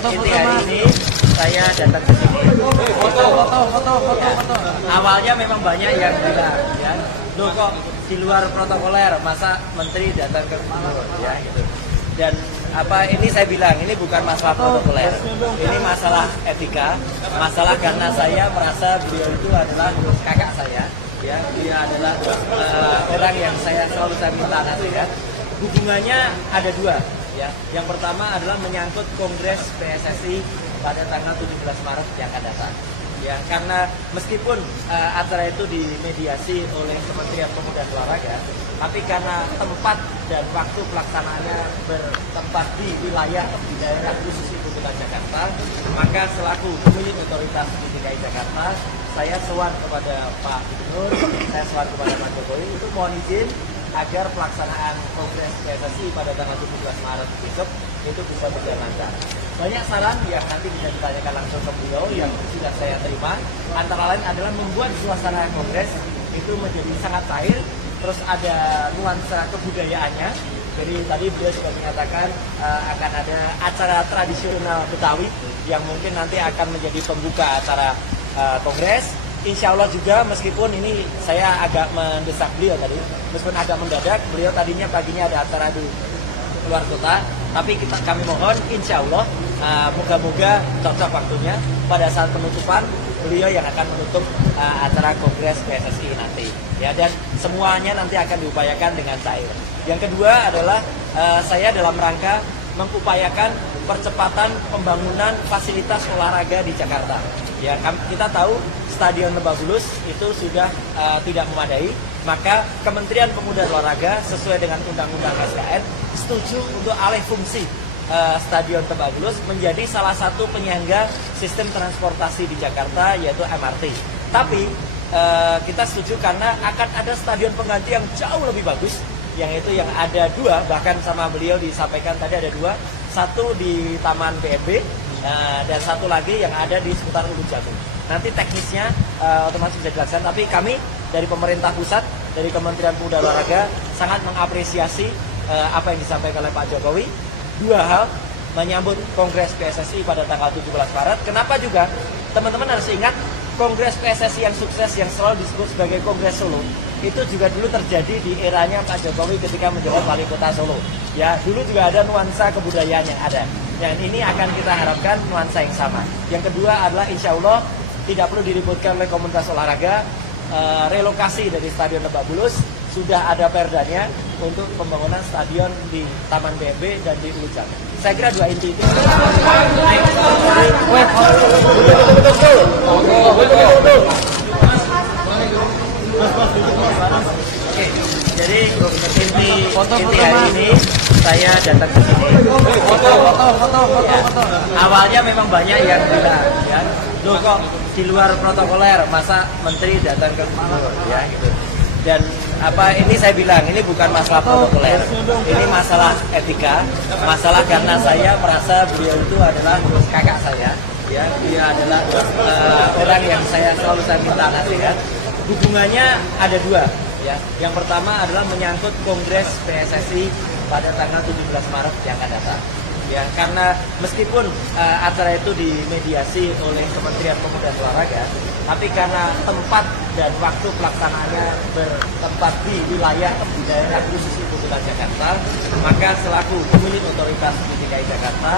inti hari ini saya datang ke sini. Foto. Awalnya memang banyak yang bilang, ya, loh kok di luar protokoler, masa menteri datang ke gubernur, ya gitu. Dan ini saya bilang ini bukan masalah protokoler, ini masalah etika, masalah karena saya merasa beliau itu adalah kakak saya, ya, dia adalah orang yang selalu saya minta nasihat. Hubungannya ada dua, ya. Yang pertama adalah menyangkut Kongres PSSI pada tanggal 17 Maret yang akan datang. Ya, karena meskipun acara itu dimediasi oleh Kementerian Pemuda dan Olahraga, tapi karena tempat dan waktu pelaksanaannya bertempat di wilayah di daerah khusus ibu kota Jakarta, maka selaku pemilik otoritas di DKI Jakarta, saya sowan kepada Pak Gubernur, saya sowan kepada Pak Jokowi untuk mohon izin agar pelaksanaan Kongres PSSI pada tanggal 17 Maret besok itu bisa berjalan lancar. Banyak saran yang nanti bisa ditanyakan langsung ke beliau yang sudah saya terima. Antara lain adalah membuat suasana Kongres itu menjadi sangat cair, terus ada nuansa kebudayaannya. Jadi tadi beliau sudah menyatakan akan ada acara tradisional Betawi yang mungkin nanti akan menjadi pembuka acara Kongres. Insya Allah juga meskipun ini saya agak mendesak beliau tadi, meskipun agak mendadak, beliau tadinya paginya ada acara di luar kota, tapi kami mohon insya Allah moga-moga cocok waktunya pada saat penutupan beliau yang akan menutup acara Kongres PSSI nanti, ya, dan semuanya nanti akan diupayakan dengan cair. Yang kedua adalah saya dalam rangka mengupayakan percepatan pembangunan fasilitas olahraga di Jakarta. Ya, kita tahu Stadion Lebak Bulus itu sudah tidak memadai, maka Kementerian Pemuda dan Olahraga sesuai dengan Undang-Undang SKN setuju untuk alih fungsi Stadion Lebak Bulus menjadi salah satu penyangga sistem transportasi di Jakarta yaitu MRT. Tapi kita setuju karena akan ada stadion pengganti yang jauh lebih bagus, yang itu yang ada dua, bahkan sama beliau disampaikan tadi ada dua, satu di Taman BNB dan satu lagi yang ada di seputar Ulu Jami. Nanti teknisnya otomatis bisa dijelaskan, tapi kami dari pemerintah pusat, dari Kementerian Pemuda dan Olahraga sangat mengapresiasi apa yang disampaikan oleh Pak Jokowi. Dua hal, menyambut Kongres PSSI pada tanggal 17 Maret. Kenapa juga? Teman-teman harus ingat, Kongres PSSI yang sukses yang selalu disebut sebagai Kongres Solo itu juga dulu terjadi di eranya Pak Jokowi ketika menjabat wali kota Solo. Ya, dulu juga ada nuansa kebudayaan yang ada. Dan ini akan kita harapkan nuansa yang sama. Yang kedua adalah insya Allah tidak perlu diributkan oleh komunitas olahraga. Relokasi dari Stadion Lebak Bulus sudah ada perdanya untuk pembangunan stadion di Taman BNB dan di Ulu Jami. Saya kira dua inti itu. Oke, jadi inti hari ini saya datang ke sini. Foto. Awalnya memang banyak yang bilang, ya, loh kok di luar protokoler, masa menteri datang ke gubernur, ya gitu. Dan ini saya bilang ini bukan masalah protokoler, ini masalah etika, masalah karena saya merasa beliau itu adalah kakak saya, ya, dia adalah orang yang selalu saya minta nasihat. Hubungannya ada dua, ya. Yang pertama adalah menyangkut Kongres PSSI pada tanggal 17 Maret yang akan datang. Ya, karena meskipun acara itu dimediasi oleh Kementerian Pemuda dan Olahraga, tapi karena tempat dan waktu pelaksanaannya bertempat di wilayah di daerah khusus ibu kota Jakarta, maka selaku pemilik otoritas di DKI Jakarta,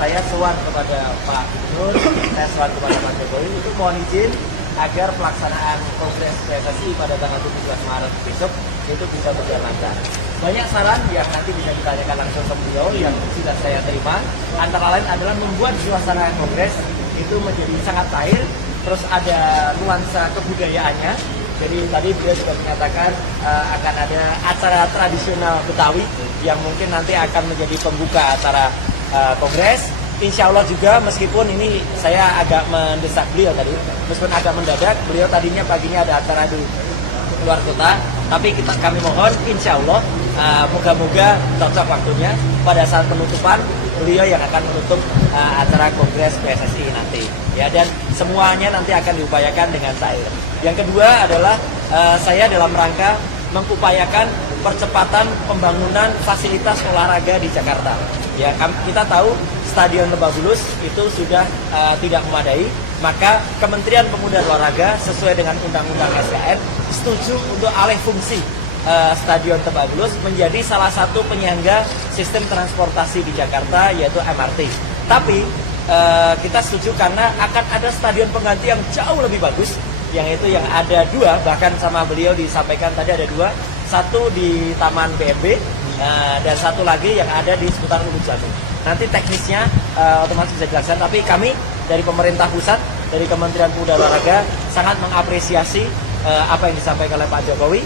saya sowan kepada Pak Gubernur, saya sowan kepada Pak Jokowi untuk mohon izin agar pelaksanaan Kongres PSSI pada tanggal 17 Maret besok itu bisa berjalan lancar. Banyak saran yang nanti bisa ditanyakan langsung ke beliau yang sudah saya terima. Antara lain adalah membuat suasana Kongres itu menjadi sangat cair, terus ada nuansa kebudayaannya. Jadi tadi beliau sudah menyatakan akan ada acara tradisional Betawi yang mungkin nanti akan menjadi pembuka acara Kongres. Insya Allah juga meskipun ini saya agak mendesak beliau tadi, meskipun agak mendadak, beliau tadinya paginya ada acara di luar kota, tapi kami mohon insya Allah moga-moga cocok waktunya pada saat penutupan beliau yang akan menutup acara Kongres PSSI nanti, ya, dan semuanya nanti akan diupayakan dengan cair. Yang kedua adalah saya dalam rangka mengupayakan percepatan pembangunan fasilitas olahraga di Jakarta. Ya, kita tahu Stadion Lebak Bulus itu sudah tidak memadai, maka Kementerian Pemuda dan Olahraga sesuai dengan Undang-Undang SKN setuju untuk alih fungsi Stadion Lebak Bulus menjadi salah satu penyangga sistem transportasi di Jakarta, yaitu MRT. Tapi kita setuju karena akan ada stadion pengganti yang jauh lebih bagus, yang itu yang ada dua, bahkan sama beliau disampaikan tadi ada dua, satu di Taman BMB dan satu lagi yang ada di seputaran Ulu Jami. Nanti teknisnya otomatis bisa dijelaskan, tapi kami dari pemerintah pusat, dari Kementerian Pemuda dan Olahraga sangat mengapresiasi apa yang disampaikan oleh Pak Jokowi.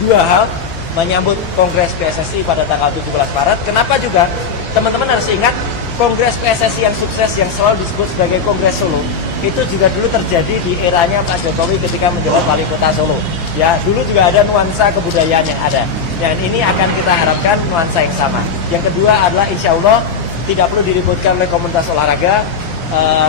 Dua hal, menyambut Kongres PSSI pada tanggal 17 Maret. Kenapa juga? Teman-teman harus ingat, Kongres PSSI yang sukses yang selalu disebut sebagai Kongres Solo itu juga dulu terjadi di eranya Pak Jokowi ketika menjabat wali kota Solo. Ya, dulu juga ada nuansa kebudayaan yang ada. Dan ini akan kita harapkan nuansa yang sama. Yang kedua adalah insya Allah tidak perlu diributkan oleh komunitas olahraga.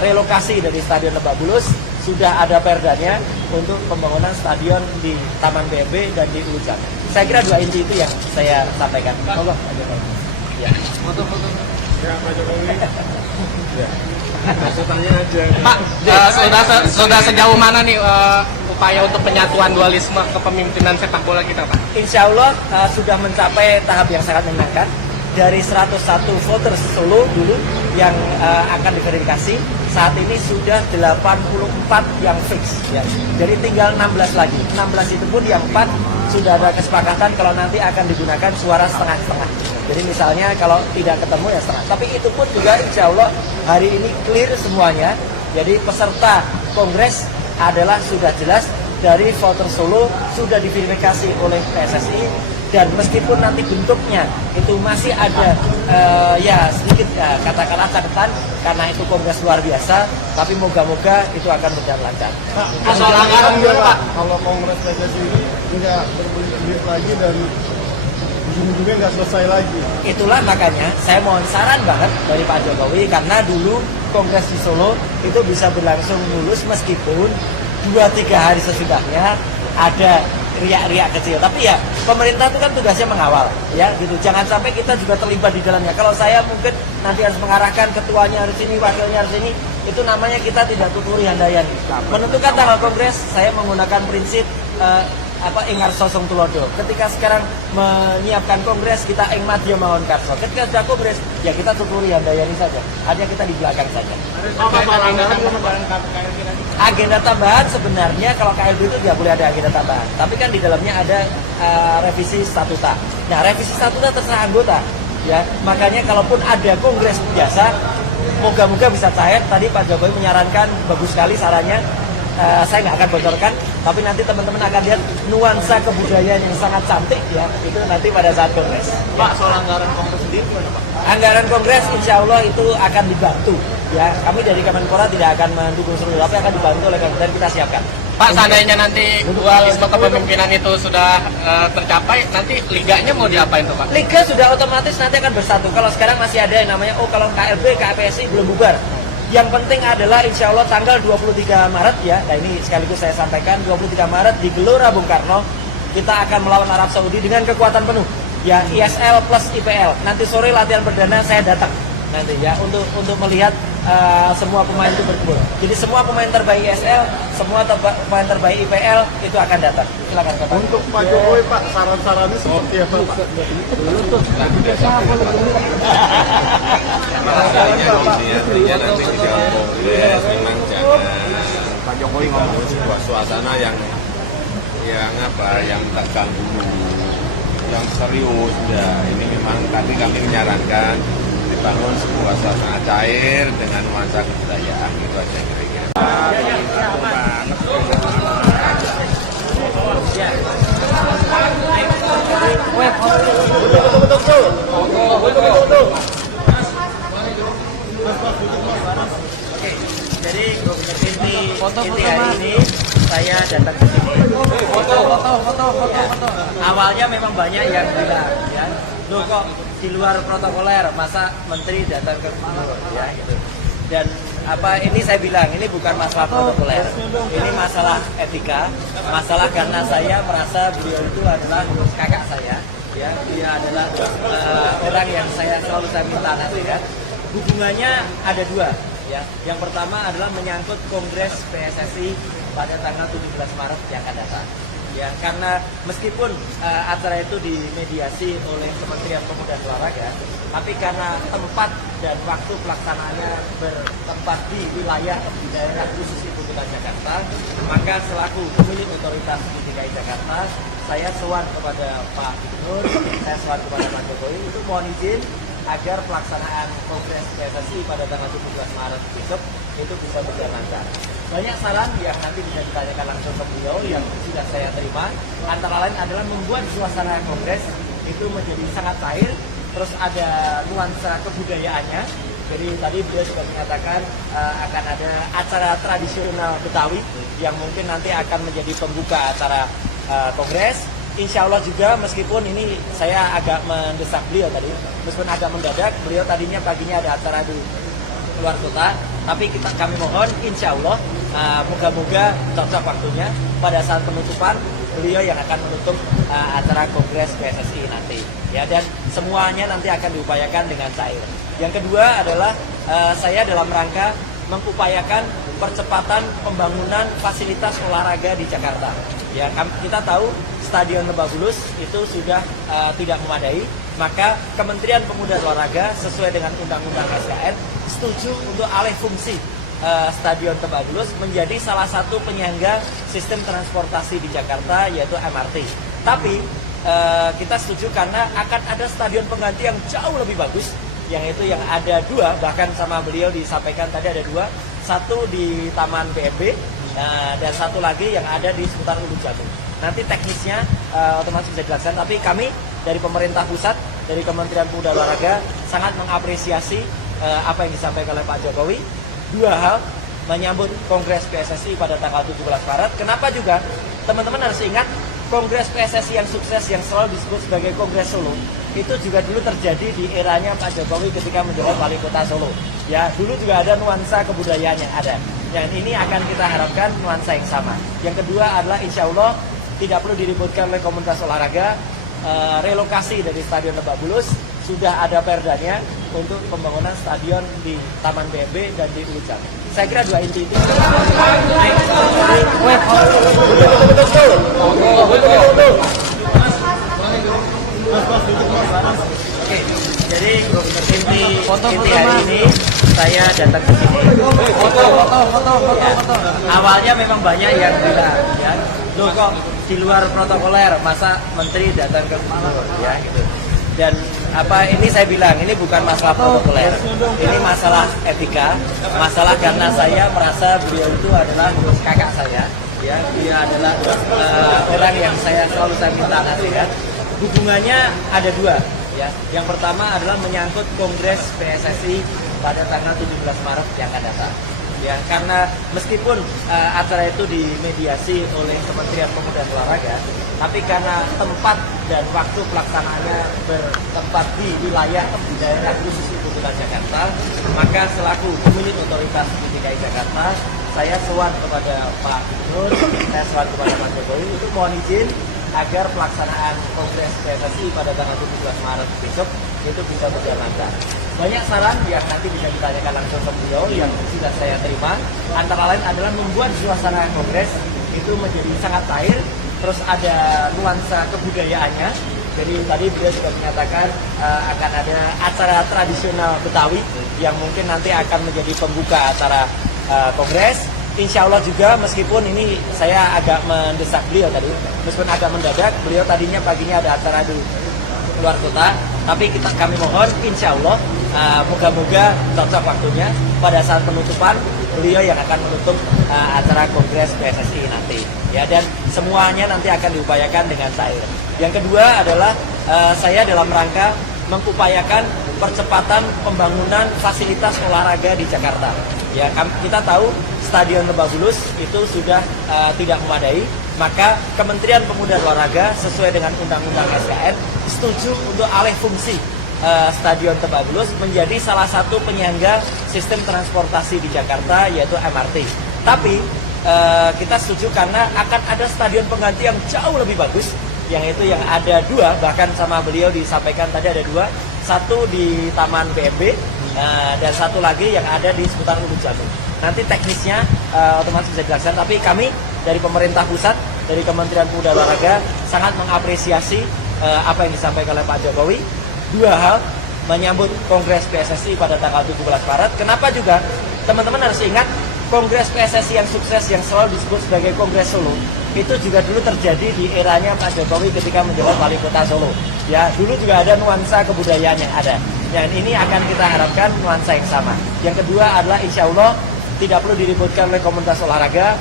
Relokasi dari Stadion Lebak Bulus sudah ada perdanya untuk pembangunan stadion di Taman BMB dan di Ulu Jami. Saya kira dua inti itu yang saya sampaikan. Allah, Pak Jokowi. Ya. Foto-foto. Ya, Pak Jokowi. Ya. Tanya aja. Pak, sudah sejauh mana nih upaya untuk penyatuan dualisme kepemimpinan sepak bola kita, Pak? Insya Allah sudah mencapai tahap yang sangat menyenangkan. Dari 101 voters Solo dulu yang akan diverifikasi, saat ini sudah 84 yang fix. Ya. Jadi tinggal 16 lagi. 16 itu pun yang 4 sudah ada kesepakatan kalau nanti akan digunakan suara setengah-setengah. Jadi misalnya kalau tidak ketemu ya setengah. Tapi itu pun juga insya Allah hari ini clear semuanya. Jadi peserta kongres adalah sudah jelas dari voter Solo, sudah diverifikasi oleh PSSI. Dan meskipun nanti bentuknya itu masih ada ya sedikit katakanlah catatan karena itu kongres luar biasa, tapi moga-moga itu akan berjalan lancar. Soal anggaran juga, Pak. Kalau kongres PSSI ini nggak berbelit lagi dan ujung-ujungnya nggak selesai lagi. Itulah makanya saya mohon saran banget dari Pak Jokowi, karena dulu kongres di Solo itu bisa berlangsung mulus meskipun 2-3 hari sesudahnya ada riak-riak kecil. Tapi ya pemerintah itu kan tugasnya mengawal, ya gitu. Jangan sampai kita juga terlibat di dalamnya. Kalau saya mungkin nanti harus mengarahkan ketuanya harus ini, wakilnya harus ini, itu namanya kita tidak tuturi handayani. Menentukan tanggal kongres, saya menggunakan prinsip ingar sosong tulodo. Ketika sekarang menyiapkan kongres, kita ing madya mawon karso. Ketika sudah kongres, ya kita tuturi handayani saja. Artinya kita di belakang saja. Agenda tambahan sebenarnya kalau KLB itu tidak boleh ada agenda tambahan. Tapi kan di dalamnya ada revisi statuta. Nah, revisi statuta terserah anggota. Ya, makanya kalaupun ada kongres biasa, moga-moga bisa cair. Tadi Pak Jokowi menyarankan bagus sekali sarannya. Saya nggak akan bocorkan, tapi nanti teman-teman akan lihat nuansa kebudayaan yang sangat cantik ya, itu nanti pada saat kongres. Pak, soal anggaran kongres sendiri gimana, Pak? Anggaran kongres insya Allah itu akan dibantu ya. Kami dari Kemenpora tidak akan mendukung seluruh, tapi akan dibantu oleh Kementerian, kita siapkan. Pak, seandainya nanti dualisme kepemimpinan itu sudah tercapai, nanti liganya mau diapain tuh, Pak? Liga sudah otomatis nanti akan bersatu. Kalau sekarang masih ada yang namanya, kalau KLB, KPSI belum bubar. Yang penting adalah insya Allah tanggal 23 Maret ya, nah ini sekaligus saya sampaikan, 23 Maret di Gelora Bung Karno, kita akan melawan Arab Saudi dengan kekuatan penuh. Ya, ISL plus IPL. Nanti sore latihan perdana saya datang nanti ya, untuk melihat semua pemain itu berkumpul. Jadi semua pemain terbaik ISL, semua pemain terbaik IPL itu akan datang. Silakan Bapak. Untuk Pak Jokowi, Pak, saran-sarannya seperti apa, Pak? Artinya nanti di dalam kongres memang jangan Pak Jokowi ngomong sebuah suasana yang tegang dulu, yang serius. Ya, ini memang tadi kami menyarankan dibangun sebuah suasana cair dengan nuansa kebudayaan, gitu aja kira-kira. Jadi inti hari ini saya datang ke sini. Foto. Awalnya memang banyak yang bilang, ya, loh kok di luar protokoler, masa menteri datang ke Malang, ya gitu. Dan ini saya bilang ini bukan masalah protokoler, ini masalah etika, masalah karena saya merasa beliau itu adalah kakak saya. ya, dia adalah orang yang selalu saya minta nanti kan. Hubungannya ada dua, ya. Yang pertama adalah menyangkut Kongres PSSI pada tanggal 17 Maret yang akan datang. Ya, karena meskipun acara itu dimediasi oleh Kementerian Pemuda dan Olahraga, tapi karena tempat dan waktu pelaksanaannya bertempat di wilayah di daerah khusus Ibu Kota Jakarta, maka selaku pemilik otoritas di DKI Jakarta, saya sowan kepada Pak Gubernur, saya sowan kepada Pak Jokowi untuk mohon izin agar pelaksanaan Kongres PSSI pada tanggal 17 Maret besok itu bisa berjalan lancar. Banyak saran yang nanti bisa ditanyakan langsung ke beliau yang sudah saya terima. Antara lain adalah membuat suasana Kongres itu menjadi sangat cair, terus ada nuansa kebudayaannya. Jadi tadi beliau juga menyatakan akan ada acara tradisional Betawi yang mungkin nanti akan menjadi pembuka acara Kongres. Insya Allah juga meskipun ini saya agak mendesak beliau tadi, meskipun agak mendadak, beliau tadinya paginya ada acara di luar kota, tapi kami mohon insya Allah moga-moga cocok waktunya pada saat penutupan beliau yang akan menutup acara Kongres PSSI nanti, ya, dan semuanya nanti akan diupayakan dengan cair. Yang kedua adalah saya dalam rangka mengupayakan percepatan pembangunan fasilitas olahraga di Jakarta. Ya, kita tahu Stadion Lebak Bulus itu sudah tidak memadai, maka Kementerian Pemuda dan Olahraga sesuai dengan Undang-Undang SKN setuju untuk alih fungsi Stadion Lebak Bulus menjadi salah satu penyangga sistem transportasi di Jakarta yaitu MRT. Tapi kita setuju karena akan ada stadion pengganti yang jauh lebih bagus, yang itu yang ada dua, bahkan sama beliau disampaikan tadi ada dua, satu di Taman BMB dan satu lagi yang ada di seputar Ulu Jatuh. Nanti teknisnya otomatis bisa dijelaskan, tapi kami dari pemerintah pusat, dari Kementerian Pemuda dan Olahraga sangat mengapresiasi apa yang disampaikan oleh Pak Jokowi. Dua hal, menyambut Kongres PSSI pada tanggal 17 Maret. Kenapa juga? Teman-teman harus ingat, Kongres PSSI yang sukses yang selalu disebut sebagai Kongres Solo itu juga dulu terjadi di eranya Pak Jokowi ketika menjabat wali kota Solo. Ya, dulu juga ada nuansa kebudayaan yang ada. Yang ini akan kita harapkan nuansa yang sama. Yang kedua adalah insya Allah tidak perlu diributkan oleh komunitas olahraga. Relokasi dari Stadion Lebak Bulus sudah ada perdanya untuk pembangunan stadion di Taman BMB dan di Ulu Jatuh. Saya kira dua inti itu. Oke, jadi inti hari ini saya datang ke sini. Foto. Awalnya memang banyak yang bilang, ya, loh kok di luar protokoler, masa menteri datang ke Gubernur, ya gitu. Dan ini saya bilang ini bukan masalah protokoler, ini masalah etika, masalah karena saya merasa beliau itu adalah kakak saya, ya, dia adalah orang yang selalu saya minta nanti kan. Hubungannya ada dua, ya. Yang pertama adalah menyangkut Kongres PSSI pada tanggal 17 Maret yang akan datang. Ya, karena meskipun acara itu dimediasi oleh Kementerian Pemuda dan Olahraga, tapi karena tempat dan waktu pelaksanaannya bertempat di wilayah di daerah khusus Ibu Kota Jakarta, maka selaku pemilik otoritas di DKI Jakarta, saya sowan kepada Pak Gubernur, saya sowan kepada Pak Jokowi untuk mohon izin agar pelaksanaan Kongres PSSI pada tanggal 17 Maret besok itu bisa berjalan lancar. Banyak saran yang nanti bisa ditanyakan langsung ke beliau yang sudah saya terima. Antara lain adalah membuat suasana Kongres itu menjadi sangat cair, terus ada nuansa kebudayaannya. Jadi tadi beliau juga menyatakan akan ada acara tradisional Betawi yang mungkin nanti akan menjadi pembuka acara Kongres. Insya Allah juga meskipun ini saya agak mendesak beliau tadi, meskipun agak mendadak, beliau tadinya paginya ada acara di luar kota, tapi kami mohon insya Allah moga-moga cocok waktunya pada saat penutupan beliau yang akan menutup acara Kongres PSSI nanti, ya, dan semuanya nanti akan diupayakan dengan cair. Yang kedua adalah saya dalam rangka mengupayakan percepatan pembangunan fasilitas olahraga di Jakarta. Ya, kita tahu Stadion Lebak Bulus itu sudah tidak memadai, maka Kementerian Pemuda dan Olahraga sesuai dengan Undang-Undang SKN setuju untuk alih fungsi Stadion Lebak Bulus menjadi salah satu penyangga sistem transportasi di Jakarta yaitu MRT. Tapi kita setuju karena akan ada stadion pengganti yang jauh lebih bagus, yang itu yang ada dua, bahkan sama beliau disampaikan tadi ada dua, satu di Taman BMB dan satu lagi yang ada di seputar Ulu Jami. Nanti teknisnya otomatis bisa dilaksanakan, tapi kami dari pemerintah pusat, dari Kementerian Pemuda dan Olahraga sangat mengapresiasi apa yang disampaikan oleh Pak Jokowi. Dua hal, menyambut Kongres PSSI pada tanggal 17 Maret. Kenapa juga? Teman-teman harus ingat, Kongres PSSI yang sukses yang selalu disebut sebagai Kongres Solo itu juga dulu terjadi di eranya Pak Jokowi ketika menjabat wali kota Solo. Ya, dulu juga ada nuansa kebudayaan yang ada. Dan ini akan kita harapkan nuansa yang sama. Yang kedua adalah insya Allah tidak perlu diributkan oleh komunitas olahraga.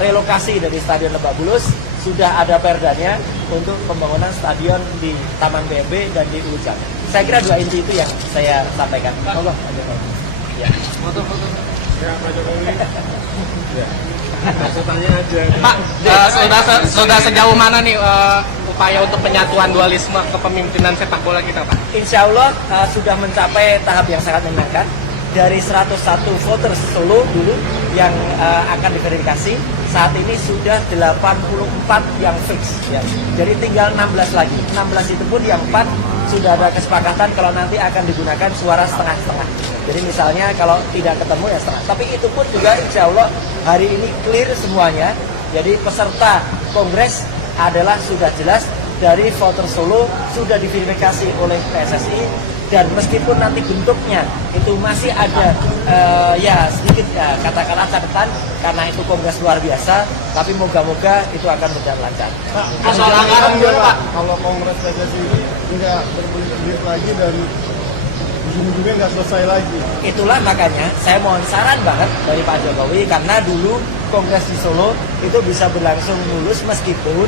Relokasi dari Stadion Lebak Bulus sudah ada perdanya untuk pembangunan stadion di Taman BMB dan di Ulu Jami. Saya kira dua inti itu yang saya sampaikan. Allah, ya. Foto-foto. Ya, Pak Jokowi. Ya. Maksudnya aja. Pak, sudah sejauh mana nih upaya untuk penyatuan dualisme kepemimpinan sepak bola kita, Pak? Insya Allah sudah mencapai tahap yang sangat menyenangkan. Dari 101 voters Solo dulu yang akan diverifikasi, saat ini sudah 84 yang fix. Ya. Jadi tinggal 16 lagi. 16 itu pun yang 4 sudah ada kesepakatan kalau nanti akan digunakan suara setengah-setengah. Jadi misalnya kalau tidak ketemu ya setengah. Tapi itu pun juga insya Allah hari ini clear semuanya. Jadi peserta kongres adalah sudah jelas dari voter Solo, sudah diverifikasi oleh PSSI. Dan meskipun nanti bentuknya itu masih ada ya sedikit ya, katakanlah catatan karena itu kongres luar biasa, tapi moga-moga itu akan berjalan lancar. Soal anggaran juga, Pak. Kalau Kongres PSSI ini nggak berbelit lagi dan ujung-ujungnya nggak selesai lagi. Itulah makanya saya mohon saran banget dari Pak Jokowi, karena dulu kongres di Solo itu bisa berlangsung mulus meskipun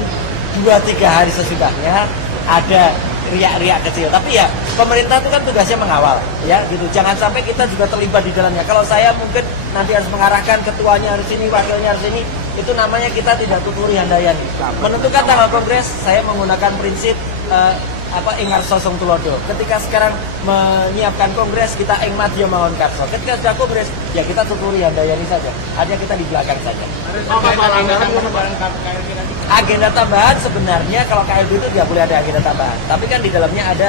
2-3 hari sesudahnya ada riak-riak kecil. Tapi ya pemerintah itu kan tugasnya mengawal, ya gitu. Jangan sampai kita juga terlibat di dalamnya. Kalau saya mungkin nanti harus mengarahkan ketuanya harus ini, wakilnya harus ini, itu namanya kita tidak tuturi handayani. Menentukan tanggal kongres, saya menggunakan prinsip ingar sosong tulodo. Ketika sekarang menyiapkan kongres, kita ing madya mawon karso. Ketika sudah kongres, ya kita tuturi handayani saja. Hanya kita di belakang saja. Agenda tambahan sebenarnya kalau KLB itu tidak boleh ada agenda tambahan. Tapi kan di dalamnya ada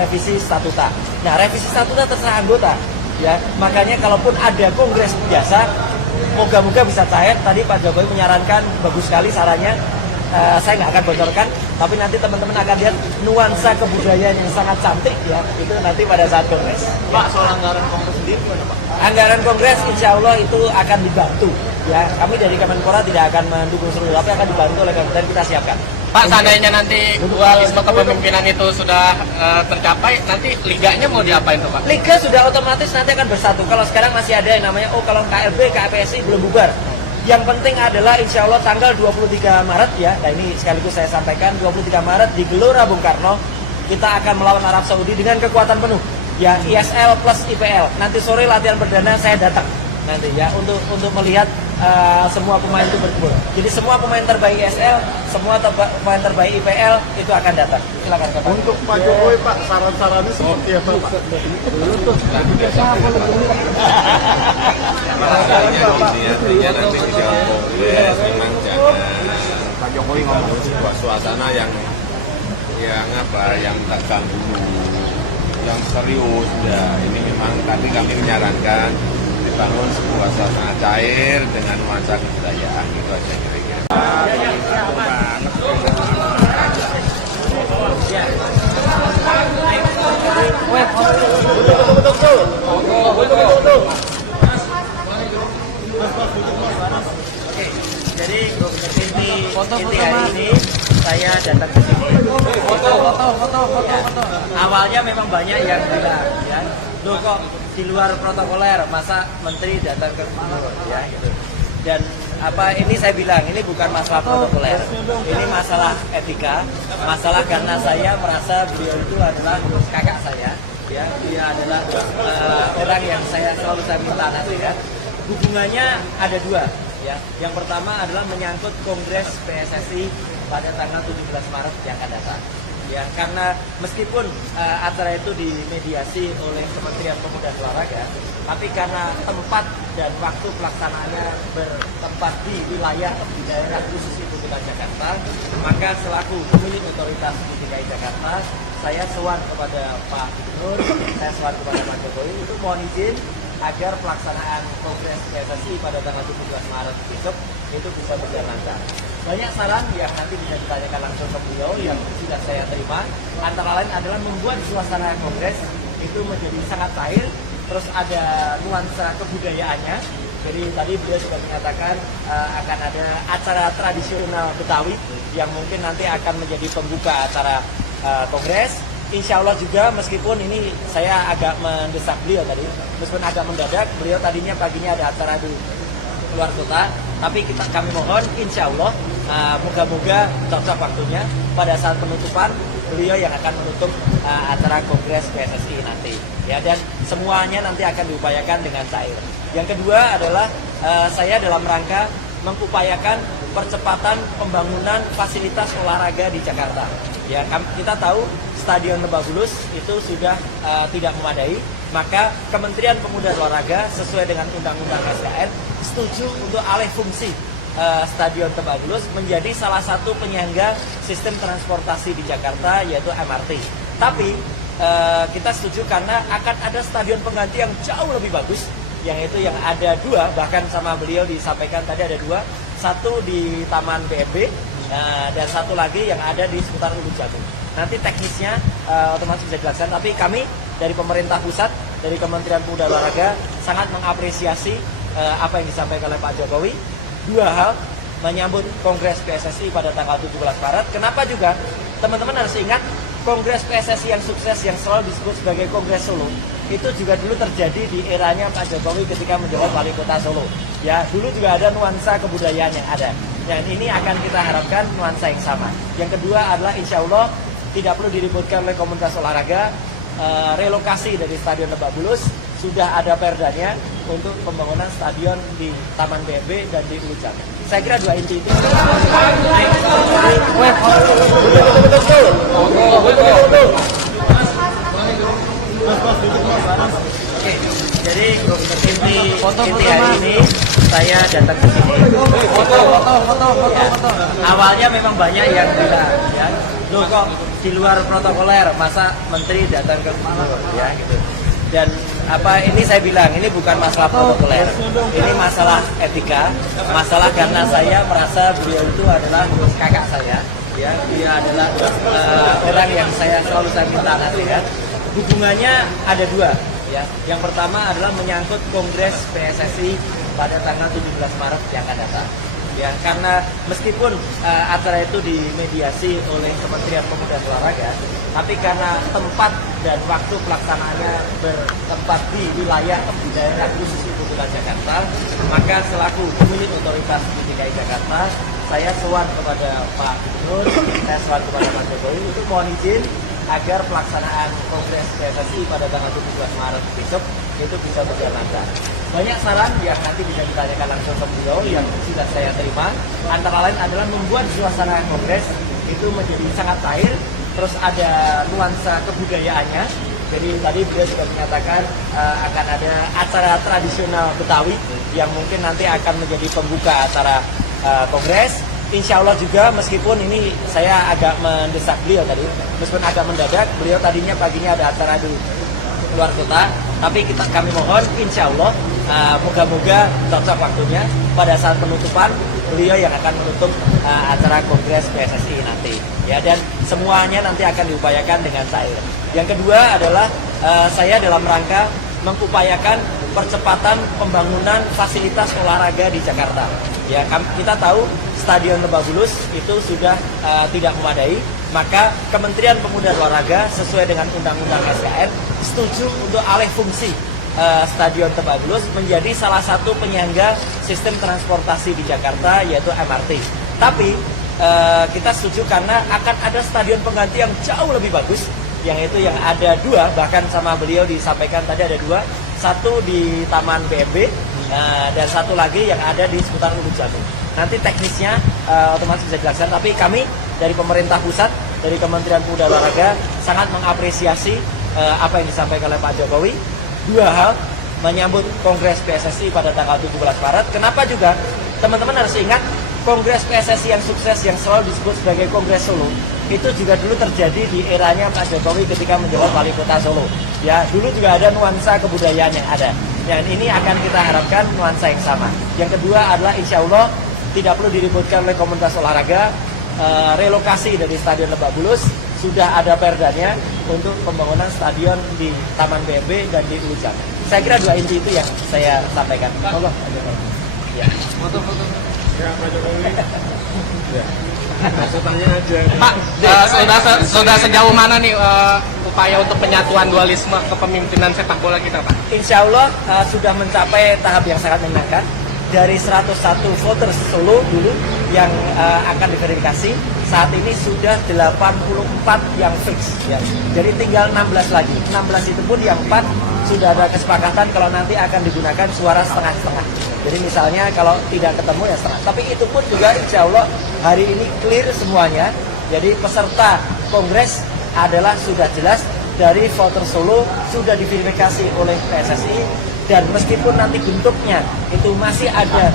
revisi statuta. Nah, revisi statuta terserah anggota. Ya, makanya kalaupun ada kongres biasa, moga-moga bisa cair. Tadi Pak Jokowi menyarankan bagus sekali sarannya. Saya nggak akan bocorkan, tapi nanti teman-teman akan lihat nuansa kebudayaan yang sangat cantik ya, itu nanti pada saat kongres. Pak, soal anggaran Kongres sendiri gimana, Pak? Anggaran kongres insya Allah itu akan dibantu ya. Kami dari Kemenpora tidak akan mendukung seluruh, tapi akan dibantu oleh Kementerian, kita siapkan. Pak, seandainya nanti dualisme kepemimpinan itu sudah tercapai, nanti liganya mau diapain tuh, Pak? Liga sudah otomatis nanti akan bersatu. Kalau sekarang masih ada yang namanya, kalau KLB, KPSI belum bubar. Yang penting adalah insya Allah tanggal 23 Maret ya, nah ini sekaligus saya sampaikan, 23 Maret di Gelora Bung Karno, kita akan melawan Arab Saudi dengan kekuatan penuh. Ya, ISL plus IPL. Nanti sore latihan perdana saya datang nanti ya untuk melihat semua pemain itu berkumpul. Jadi semua pemain terbaik ISL, semua pemain terbaik IPL itu akan datang. Silakan Pak. Untuk Pak Jokowi, Pak, saran-sarannya seperti apa, Pak? Intinya nanti di dalam kongres memang jangan Pak Jokowi ngomong sebuah suasana yang tegang dulu, yang serius. Ya, ini memang tadi kami menyarankan dibangun sebuah suasana cair dengan nuansa kebudayaan, gitu aja kira-kira. Jadi inti hari ini saya datang ke sini. Foto. Awalnya memang banyak yang bilang, ya, loh kok di luar protokoler, masa menteri datang ke Gubernur, ya gitu. Dan ini saya bilang ini bukan masalah protokoler, ini masalah etika, masalah karena saya merasa beliau itu adalah kakak saya, ya, dia adalah orang yang selalu saya minta nasihat. Hubungannya ada dua, ya. Yang pertama adalah menyangkut Kongres PSSI pada tanggal 17 Maret yang akan datang. ya, karena meskipun acara itu dimediasi oleh Kementerian Pemuda dan Olahraga, tapi karena tempat dan waktu pelaksanaannya bertempat di wilayah di daerah khusus ibu kota Jakarta, maka selaku pemilik otoritas di DKI Jakarta, saya sowan kepada Pak Gubernur, saya sowan kepada Pak Jokowi untuk mohon izin agar pelaksanaan Kongres PSSI pada tanggal 17 Maret besok itu bisa berjalan lancar. Banyak saran yang nanti bisa ditanyakan langsung ke beliau yang sudah saya terima. Antara lain adalah membuat suasana Kongres itu menjadi sangat cair, terus ada nuansa kebudayaannya. Jadi tadi beliau sudah menyatakan akan ada acara tradisional Betawi yang mungkin nanti akan menjadi pembuka acara Kongres. Insya Allah juga meskipun ini saya agak mendesak beliau tadi, meskipun agak mendadak, beliau tadinya paginya ada acara di luar kota, tapi kami mohon insya Allah moga-moga cocok waktunya pada saat penutupan beliau yang akan menutup acara Kongres PSSI nanti, ya, dan semuanya nanti akan diupayakan dengan cair. Yang kedua adalah saya dalam rangka mengupayakan percepatan pembangunan fasilitas olahraga di Jakarta. Ya, kita tahu Stadion Lebak Bulus itu sudah tidak memadai, maka Kementerian Pemuda dan Olahraga sesuai dengan Undang-Undang SDN setuju untuk alih fungsi Stadion Lebak Bulus menjadi salah satu penyangga sistem transportasi di Jakarta yaitu MRT. Tapi kita setuju karena akan ada stadion pengganti yang jauh lebih bagus, yang itu yang ada dua, bahkan sama beliau disampaikan tadi ada dua, satu di Taman BMB dan satu lagi yang ada di seputar Ulu Jagung. Nanti teknisnya otomatis bisa dilaksanakan, tapi kami dari pemerintah pusat, dari Kementerian Pemuda dan Olahraga sangat mengapresiasi apa yang disampaikan oleh Pak Jokowi. Dua hal, menyambut Kongres PSSI pada tanggal 17 Maret. Kenapa juga? Teman-teman harus ingat, Kongres PSSI yang sukses yang selalu disebut sebagai Kongres Solo itu juga dulu terjadi di eranya Pak Jokowi ketika menjabat wali kota Solo. Ya, dulu juga ada nuansa kebudayaan yang ada. Dan ini akan kita harapkan nuansa yang sama. Yang kedua adalah insya Allah tidak perlu diributkan oleh komunitas olahraga. Relokasi dari Stadion Lebak Bulus sudah ada perdanya untuk pembangunan stadion di Taman BMB dan di Ulu Jagung. Saya kira dua inti itu. Oke, jadi inti hari ini saya datang ke sini. Foto. Awalnya memang banyak yang bilang, ya, loh kok di luar protokoler, masa menteri datang ke Malang, ya gitu. Dan ini saya bilang ini bukan masalah protokoler, ini masalah etika, masalah karena saya merasa beliau itu adalah kakak saya, ya, dia adalah orang yang saya selalu minta nasihat. Hubungannya ada dua, ya. Yang pertama adalah menyangkut Kongres PSSI pada tanggal 17 Maret yang akan datang. Ya, karena meskipun acara itu dimediasi oleh Kementerian Pemuda dan Olahraga, tapi karena tempat dan waktu pelaksanaannya bertempat di wilayah di daerah khusus ibu kota Jakarta, maka selaku pemilik otoritas di DKI Jakarta, saya sowan kepada Pak Gubernur, saya sowan kepada Pak Jokowi untuk mohon izin agar pelaksanaan Kongres PSSI pada tanggal 17 Maret besok itu bisa berjalan lancar. Banyak saran yang nanti bisa ditanyakan langsung ke beliau yang sudah saya terima. Antara lain adalah membuat suasana Kongres itu menjadi sangat cair, terus ada nuansa kebudayaannya. Jadi tadi beliau sudah menyatakan akan ada acara tradisional Betawi yang mungkin nanti akan menjadi pembuka acara Kongres. Insya Allah juga meskipun ini saya agak mendesak beliau tadi, meskipun agak mendadak, beliau tadinya paginya ada acara di luar kota, tapi kami mohon insya Allah moga-moga cocok waktunya pada saat penutupan beliau yang akan menutup acara Kongres PSSI nanti, ya, dan semuanya nanti akan diupayakan dengan cair. Yang kedua adalah saya dalam rangka mengupayakan percepatan pembangunan fasilitas olahraga di Jakarta. Ya, kita tahu Stadion Lebak Bulus itu sudah tidak memadai, maka Kementerian Pemuda dan Olahraga sesuai dengan Undang-Undang SDN setuju untuk alih fungsi Stadion Lebak Bulus menjadi salah satu penyangga sistem transportasi di Jakarta yaitu MRT. Tapi kita setuju karena akan ada stadion pengganti yang jauh lebih bagus, yang itu yang ada dua, bahkan sama beliau disampaikan tadi ada dua, satu di Taman BMB dan satu lagi yang ada di seputar Ulu Jagung. Nanti teknisnya otomatis bisa dilaksanakan, tapi kami dari pemerintah pusat, dari Kementerian Pemuda dan Olahraga sangat mengapresiasi apa yang disampaikan oleh Pak Jokowi. Dua hal, menyambut Kongres PSSI pada tanggal 17 Maret. Kenapa juga? Teman-teman harus ingat, Kongres PSSI yang sukses yang selalu disebut sebagai Kongres Solo itu juga dulu terjadi di eranya Pak Jokowi ketika menjabat wali kota Solo. Ya, dulu juga ada nuansa kebudayaan yang ada. Dan ini akan kita harapkan nuansa yang sama. Yang kedua adalah insya Allah tidak perlu diributkan oleh komunitas olahraga. Relokasi dari Stadion Lebak Bulus sudah ada perdanya untuk pembangunan stadion di Taman BMB dan di Ujang. Saya kira dua inti itu yang saya sampaikan. Allah, ya. Foto-foto. Ya, Pak Jokowi. Ya. Maksudnya aja. Pak, sudah sejauh mana nih upaya untuk penyatuan dualisme kepemimpinan sepak bola kita, Pak? Insya Allah sudah mencapai tahap yang sangat menyenangkan. Dari 101 voters Solo dulu yang akan diverifikasi, saat ini sudah 84 yang fix. Ya. Jadi tinggal 16 lagi. 16 itu pun yang 4 sudah ada kesepakatan kalau nanti akan digunakan suara setengah-setengah. Jadi misalnya kalau tidak ketemu ya setengah. Tapi itu pun juga insya Allah hari ini clear semuanya. Jadi peserta kongres adalah sudah jelas dari voter Solo, sudah diverifikasi oleh PSSI. Dan meskipun nanti bentuknya itu masih ada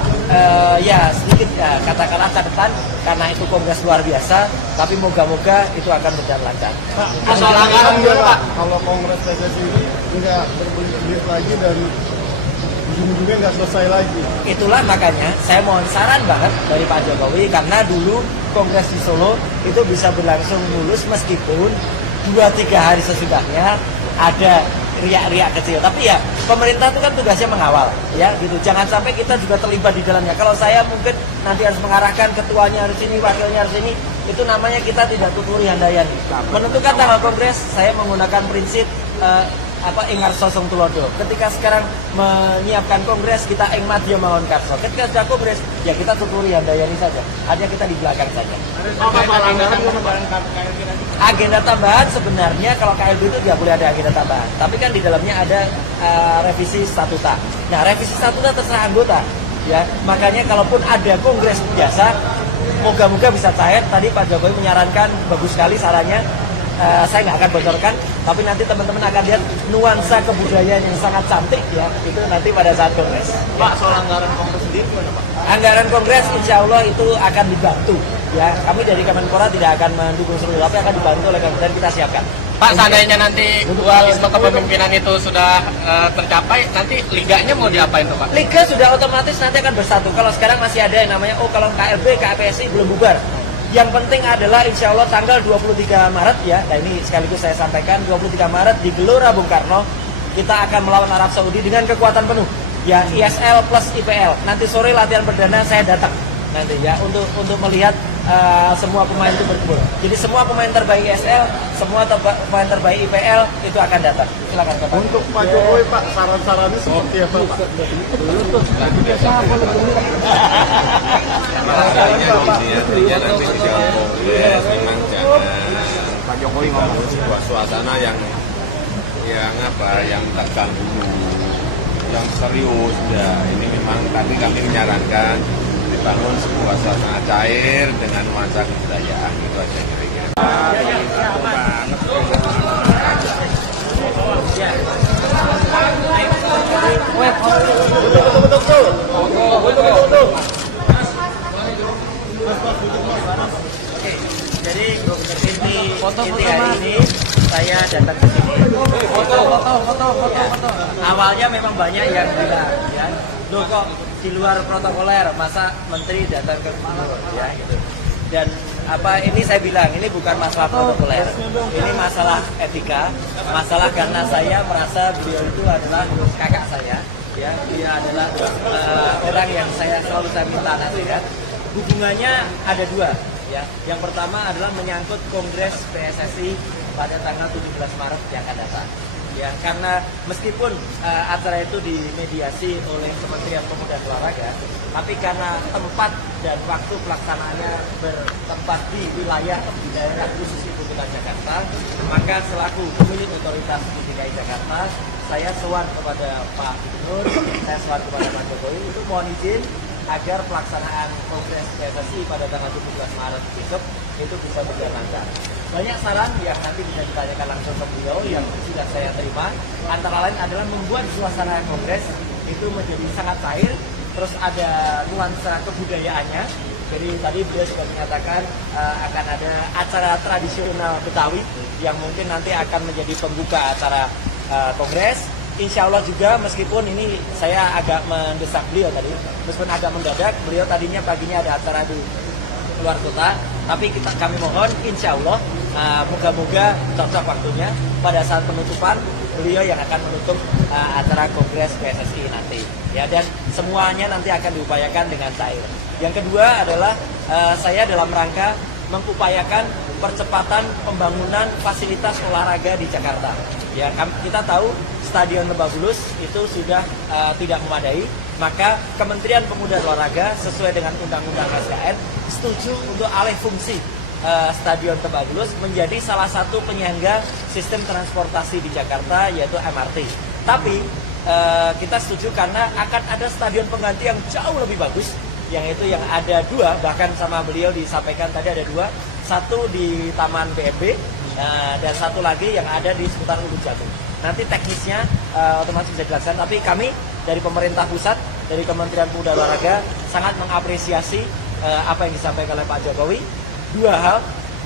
ya sedikit katakanlah catatan karena itu kongres luar biasa, tapi moga-moga itu akan berjalan lancar. Soal anggaran gimana, Pak? Kalau Kongres PSSI ini nggak berbelit-belit lagi dan ujung-ujungnya nggak selesai lagi. Itulah makanya saya mohon saran banget dari Pak Jokowi, karena dulu kongres di Solo itu bisa berlangsung mulus meskipun 2-3 hari sesudahnya ada riak-riak kecil. Tapi ya pemerintah itu kan tugasnya mengawal, ya gitu. Jangan sampai kita juga terlibat di dalamnya. Kalau saya mungkin nanti harus mengarahkan ketuanya harus ini, wakilnya harus ini, itu namanya kita tidak tuturi handayani. Menentukan tanggal kongres, saya menggunakan prinsip Ingar Sosong Tulodo. Ketika sekarang menyiapkan kongres, kita ing madya mawon karso. Ketika sudah kongres, ya kita tuturi handayani saja. Artinya kita di belakang saja. Agenda tambahan sebenarnya kalau KLB itu tidak boleh ada agenda tambahan. Tapi kan di dalamnya ada revisi statuta. Nah, revisi statuta terserah anggota. Ya, makanya kalaupun ada kongres biasa, moga-moga bisa cair. Tadi Pak Jokowi menyarankan, bagus sekali sarannya. Saya nggak akan bocorkan, tapi nanti teman-teman akan lihat nuansa kebudayaan yang sangat cantik ya, itu nanti pada saat kongres. Pak, soal anggaran kongres sendiri gimana, Pak? Anggaran kongres insya Allah itu akan dibantu ya. Kami dari Kemenpora tidak akan mendukung seluruh, tapi akan dibantu oleh Kementerian, kita siapkan. Pak, seandainya nanti dualisme kepemimpinan itu sudah tercapai, nanti liganya mau diapain tuh, Pak? Liga sudah otomatis nanti akan bersatu. Kalau sekarang masih ada yang namanya, kalau KLB, KPSI belum bubar. Yang penting adalah insya Allah tanggal 23 Maret ya, nah ini sekaligus saya sampaikan, 23 Maret di Gelora Bung Karno, kita akan melawan Arab Saudi dengan kekuatan penuh. Ya, ISL plus IPL. Nanti sore latihan perdana saya datang nanti ya, untuk melihat semua pemain itu berkumpul. Jadi semua pemain terbaik ISL, semua pemain terbaik IPL itu akan datang. Silakan Pak. Untuk Pak Jokowi, Pak, saran-sarannya seperti apa, Pak? Intinya nanti di dalam kongres memang jangan Pak Jokowi ngomong sebuah suasana yang tegang dulu, yang serius. Ya, ini memang tadi kami menyarankan dibangun sebuah suasana cair dengan nuansa kebudayaan, itu aja kira-kira. Jadi inti hari ini saya datang ke sini. Foto. Awalnya memang banyak yang bilang, ya, loh kok di luar protokoler, masa menteri datang ke gubernur, ya gitu. Dan ini saya bilang, ini bukan masalah protokoler, ini masalah etika, masalah karena saya merasa beliau itu adalah kakak saya, ya, dia adalah orang yang saya minta nasihat. Hubungannya ada dua, ya. Yang pertama adalah menyangkut Kongres PSSI pada tanggal 17 Maret yang akan datang. Ya, karena meskipun acara itu dimediasi oleh Kementerian Pemuda dan Olahraga, tapi karena tempat dan waktu pelaksanaannya bertempat di wilayah di daerah khusus Ibu Kota Jakarta, maka selaku pemilik otoritas di DKI Jakarta, saya sowan kepada Pak Gubernur, saya sowan kepada Pak Jokowi untuk mohon izin agar pelaksanaan Kongres PSSI pada tanggal 17 Maret besok itu bisa berjalan lancar. Banyak saran yang nanti bisa ditanyakan langsung ke beliau yang sudah saya terima. Antara lain adalah membuat suasana Kongres itu menjadi sangat cair, terus ada nuansa kebudayaannya. Jadi tadi beliau sudah menyatakan akan ada acara tradisional Betawi yang mungkin nanti akan menjadi pembuka acara Kongres. Insya Allah juga meskipun ini saya agak mendesak beliau tadi, meskipun agak mendadak, beliau tadinya paginya ada acara di luar kota, tapi kami mohon insya Allah moga-moga cocok waktunya pada saat penutupan beliau yang akan menutup acara Kongres PSSI nanti ya, dan semuanya nanti akan diupayakan dengan cair. Yang kedua adalah saya dalam rangka mengupayakan percepatan pembangunan fasilitas olahraga di Jakarta. Ya, kita tahu Stadion Lebak Bulus itu sudah tidak memadai, maka Kementerian Pemuda dan Olahraga sesuai dengan Undang-Undang SKN setuju untuk alih fungsi Stadion Lebak Bulus menjadi salah satu penyangga sistem transportasi di Jakarta yaitu MRT. Tapi kita setuju karena akan ada stadion pengganti yang jauh lebih bagus, yang itu yang ada dua, bahkan sama beliau disampaikan tadi ada dua, satu di Taman BMB dan satu lagi yang ada di seputar Ulu Jati. Nanti teknisnya otomatis bisa dijelaskan, tapi kami dari pemerintah pusat, dari Kementerian Pemuda dan Olahraga sangat mengapresiasi apa yang disampaikan oleh Pak Jokowi. Dua hal,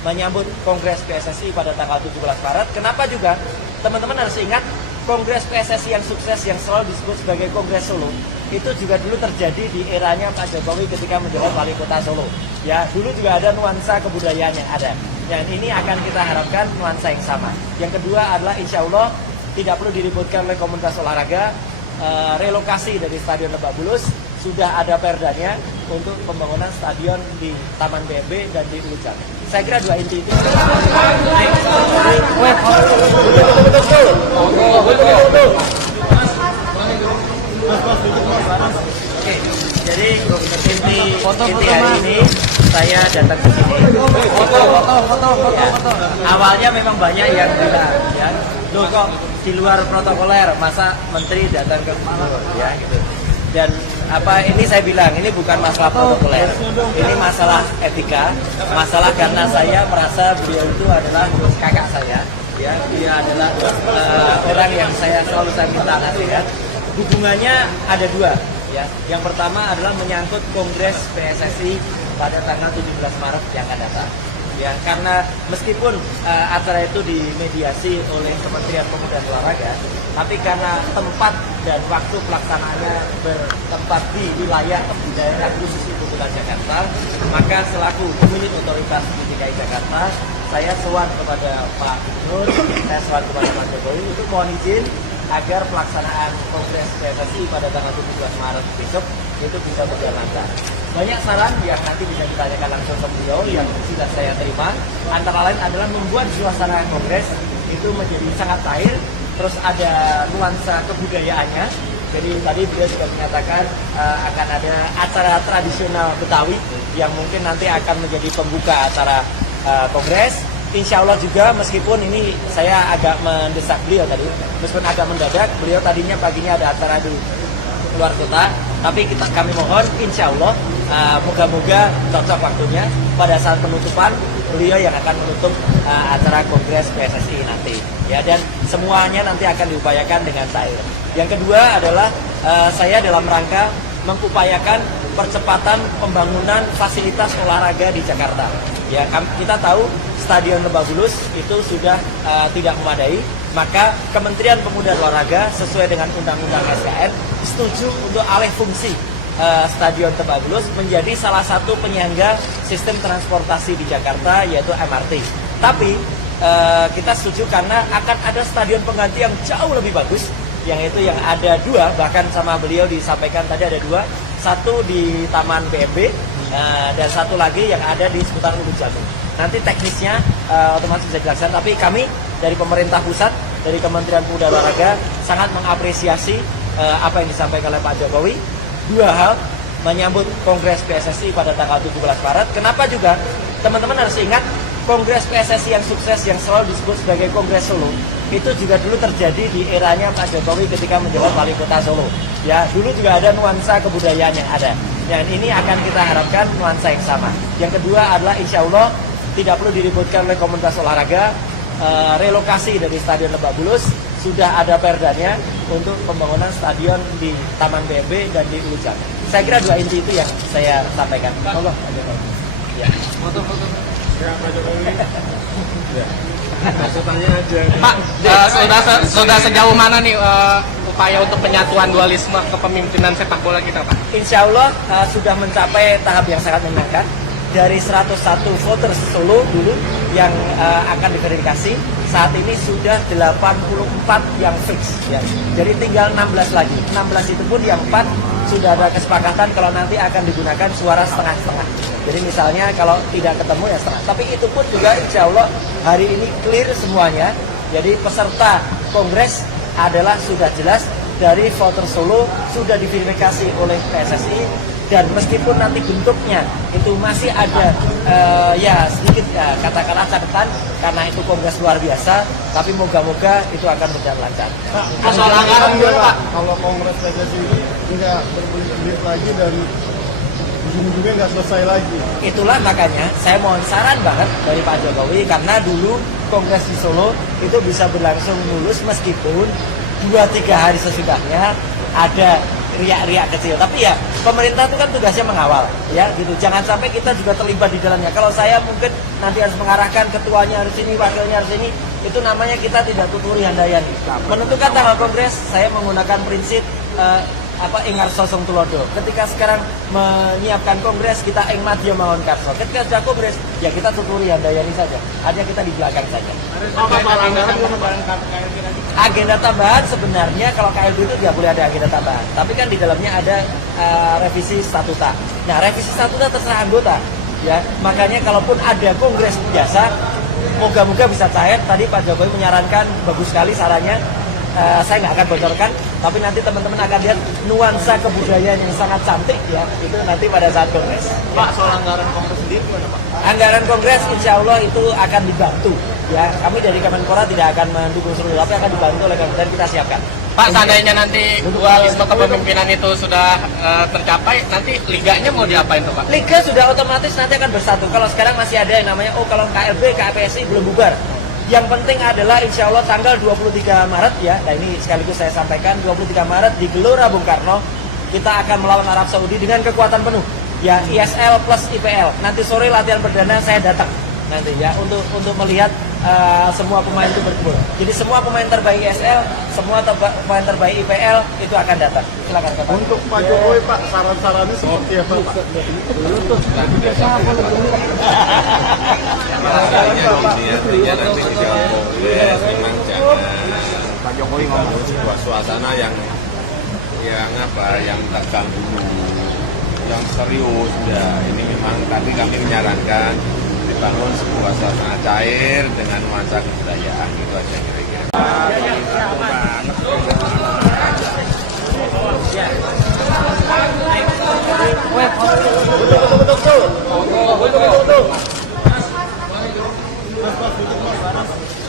menyambut Kongres PSSI pada tanggal 17 Maret. Kenapa juga? Teman-teman harus ingat, Kongres PSSI yang sukses yang selalu disebut sebagai Kongres Solo itu juga dulu terjadi di eranya Pak Jokowi ketika menjabat wali kota Solo. Ya, dulu juga ada nuansa kebudayaan yang ada. Yang ini akan kita harapkan nuansa yang sama. Yang kedua adalah insya Allah tidak perlu diributkan oleh komunitas olahraga. Relokasi dari Stadion Lebak Bulus sudah ada perdanya untuk pembangunan stadion di Taman BMB dan di Ulu Jati. Saya kira dua inti itu. Oke, jadi inti hari ini saya datang ke sini. Foto. Awalnya memang banyak yang bilang, ya, loh kok di luar protokoler, masa menteri datang ke Malang, ya gitu. Dan ini saya bilang ini bukan masalah protokoler, ini masalah etika, masalah karena saya merasa beliau itu adalah kakak saya, ya, dia adalah orang yang saya minta nasihat. Hubungannya ada dua, ya. Yang pertama adalah menyangkut Kongres PSSI pada tanggal 17 Maret yang akan datang. Ya, karena meskipun acara itu dimediasi oleh Kementerian Pemuda dan Olahraga, tapi karena tempat dan waktu pelaksanaannya bertempat di wilayah daerah khusus ibu kota Jakarta, maka selaku pemilik otoritas di DKI Jakarta, saya sowan kepada Pak Gubernur, saya sowan kepada Pak Jokowi untuk mohon izin agar pelaksanaan Kongres PSSI pada tanggal 17 Maret besok itu bisa berjalan lancar. Banyak saran yang nanti bisa ditanyakan langsung ke beliau yang sudah saya terima. Antara lain adalah membuat suasana Kongres itu menjadi sangat cair, terus ada nuansa kebudayaannya. Jadi tadi beliau sudah menyatakan akan ada acara tradisional Betawi yang mungkin nanti akan menjadi pembuka acara Kongres. Insya Allah juga meskipun ini saya agak mendesak beliau tadi, meskipun agak mendadak, beliau tadinya paginya ada acara di luar kota, tapi kami mohon insya Allah moga-moga cocok waktunya pada saat penutupan beliau yang akan menutup acara Kongres PSSI nanti, ya, dan semuanya nanti akan diupayakan dengan cair. Yang kedua adalah saya dalam rangka mengupayakan percepatan pembangunan fasilitas olahraga di Jakarta. Ya, kita tahu Stadion Lebak Bulus itu sudah tidak memadai, maka Kementerian Pemuda dan Olahraga sesuai dengan Undang-Undang SKN setuju untuk alih fungsi Stadion Lebak Bulus menjadi salah satu penyangga sistem transportasi di Jakarta yaitu MRT. Tapi kita setuju karena akan ada stadion pengganti yang jauh lebih bagus, yang itu yang ada dua, bahkan sama beliau disampaikan tadi ada dua, satu di Taman BMB dan satu lagi yang ada di seputar Ulu Jati. Nanti teknisnya otomatis bisa dijelaskan, tapi kami dari pemerintah pusat, dari Kementerian Pemuda dan Olahraga sangat mengapresiasi apa yang disampaikan oleh Pak Jokowi. Dua hal, menyambut Kongres PSSI pada tanggal 17 Maret. Kenapa juga? Teman-teman harus ingat, Kongres PSSI yang sukses yang selalu disebut sebagai Kongres Solo itu juga dulu terjadi di eranya Pak Jokowi ketika menjabat wali kota Solo. Ya, dulu juga ada nuansa kebudayaan yang ada. Dan ini akan kita harapkan nuansa yang sama. Yang kedua adalah insya Allah tidak perlu diributkan oleh komunitas olahraga. Relokasi dari Stadion Lebak Bulus sudah ada perdanya untuk pembangunan stadion di Taman BMB dan di Ujang. Saya kira dua inti itu yang saya sampaikan. Allah. Ya. Foto-foto. Ya, Pak Jokowi. Ya. Maksudnya aja. Pak, sudah sejauh mana nih upaya untuk penyatuan dualisme kepemimpinan sepak bola kita, Pak? Insya Allah sudah mencapai tahap yang sangat menyenangkan. Dari 101 voters Solo dulu yang akan diverifikasi, saat ini sudah 84 yang fix. Ya. Jadi tinggal 16 lagi. 16 itu pun yang 4 sudah ada kesepakatan kalau nanti akan digunakan suara setengah-setengah. Jadi misalnya kalau tidak ketemu ya setengah. Tapi itu pun juga insya Allah hari ini clear semuanya. Jadi peserta kongres adalah sudah jelas dari voter Solo, sudah diverifikasi oleh PSSI. Dan meskipun nanti bentuknya itu masih ada ya sedikit katakanlah catatan karena itu kongres luar biasa, tapi moga-moga itu akan berjalan lancar. Soal anggaran gimana Pak? Kalau kongres PSSI ini nggak berbelit-belit lagi dan ujung-ujungnya nggak selesai lagi. Itulah makanya saya mohon saran banget dari Pak Jokowi karena dulu kongres di Solo itu bisa berlangsung mulus meskipun 2-3 hari sesudahnya ada riak-riak kecil. Tapi ya pemerintah itu kan tugasnya mengawal, ya gitu. Jangan sampai kita juga terlibat di dalamnya. Kalau saya mungkin nanti harus mengarahkan ketuanya harus ini, wakilnya harus ini, itu namanya kita tidak tuturi handayani. Menentukan tanggal kongres, saya menggunakan prinsip ingar sosong tulodo. Ketika sekarang menyiapkan kongres, kita ing madya mawon karso. Ketika sudah kongres, ya kita tuturi handayani saja. Artinya kita di belakang saja. Agenda tambahan sebenarnya kalau KLB itu tidak boleh ada agenda tambahan. Tapi kan di dalamnya ada revisi statuta. Nah, revisi statuta terserah anggota. Ya, makanya kalaupun ada kongres biasa, moga-moga bisa cair. Tadi Pak Jokowi menyarankan bagus sekali sarannya. Saya nggak akan bocorkan, tapi nanti teman-teman akan lihat nuansa kebudayaan yang sangat cantik ya, itu nanti pada saat kongres. Pak, soal anggaran kongres sendiri gimana Pak? Anggaran kongres insya Allah itu akan dibantu. Ya, kami dari Kemenpora tidak akan mendukung seluruh, tapi akan dibantu oleh Kementerian kita siapkan. Pak, seandainya nanti dualisme kepemimpinan itu sudah tercapai, nanti liganya mau diapain tuh Pak? Liga sudah otomatis nanti akan bersatu. Kalau sekarang masih ada yang namanya, kalau KLB, KPSI belum bubar. Yang penting adalah insya Allah tanggal 23 Maret ya, nah ini sekaligus saya sampaikan, 23 Maret di Gelora Bung Karno, kita akan melawan Arab Saudi dengan kekuatan penuh. Ya, ISL plus IPL. Nanti sore latihan perdana saya datang nanti ya, untuk melihat semua pemain itu berkumpul. Jadi semua pemain terbaik ISL, semua pemain terbaik IPL itu akan datang. Silakan Pak. Untuk Pak Jokowi Pak, saran-sarannya seperti apa Pak? Masalahnya nanti di dalam kongres memang jangan Pak Jokowi ngomong sebuah suasana yang tegang dulu, yang serius. Ya, ini memang tadi kami menyarankan dibangun sebuah suasana cair dengan nuansa kebudayaan, gitu aja kira-kira.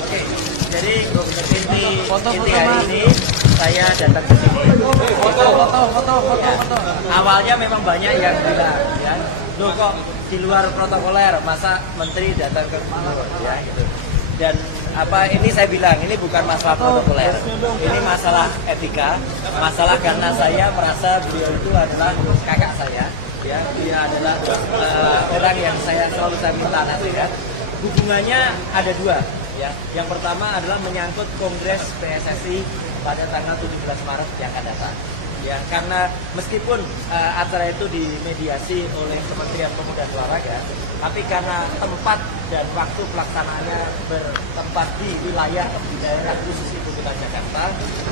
Oke, jadi inti hari ini saya datang ke sini. Foto. Awalnya memang banyak yang bilang, ya, loh kok di luar protokoler, masa menteri datang ke gubernur, ya gitu. Dan ini saya bilang ini bukan masalah protokoler, ini masalah etika, masalah karena saya merasa beliau itu adalah kakak saya, ya, dia adalah orang yang saya minta nasihat. Hubungannya ada dua, ya. Yang pertama adalah menyangkut kongres PSSI pada tanggal 17 Maret yang akan datang. Ya, karena meskipun acara itu dimediasi oleh Kementerian Pemuda dan Olahraga, tapi karena tempat dan waktu pelaksanaannya bertempat di wilayah di daerah khusus Ibu Kota Jakarta,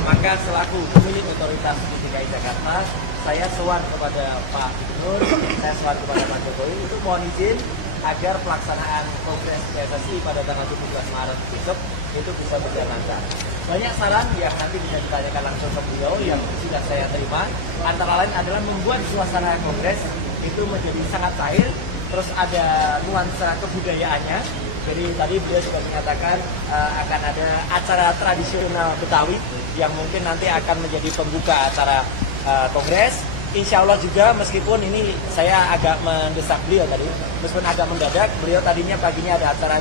maka selaku pemilik otoritas di DKI Jakarta, saya sowan kepada Pak Gubernur, saya sowan kepada Pak Jokowi untuk mohon izin agar pelaksanaan kongres PSSI pada tanggal 17 Maret besok itu bisa berjalan lancar. Banyak saran yang nanti bisa ditanyakan langsung ke beliau yang sudah saya terima. Antara lain adalah membuat suasana kongres itu menjadi sangat cair, terus ada nuansa kebudayaannya. Jadi tadi beliau juga menyatakan akan ada acara tradisional Betawi yang mungkin nanti akan menjadi pembuka acara kongres. insya Allah juga meskipun ini saya agak mendesak beliau tadi, meskipun agak mendadak, beliau tadinya paginya ada acara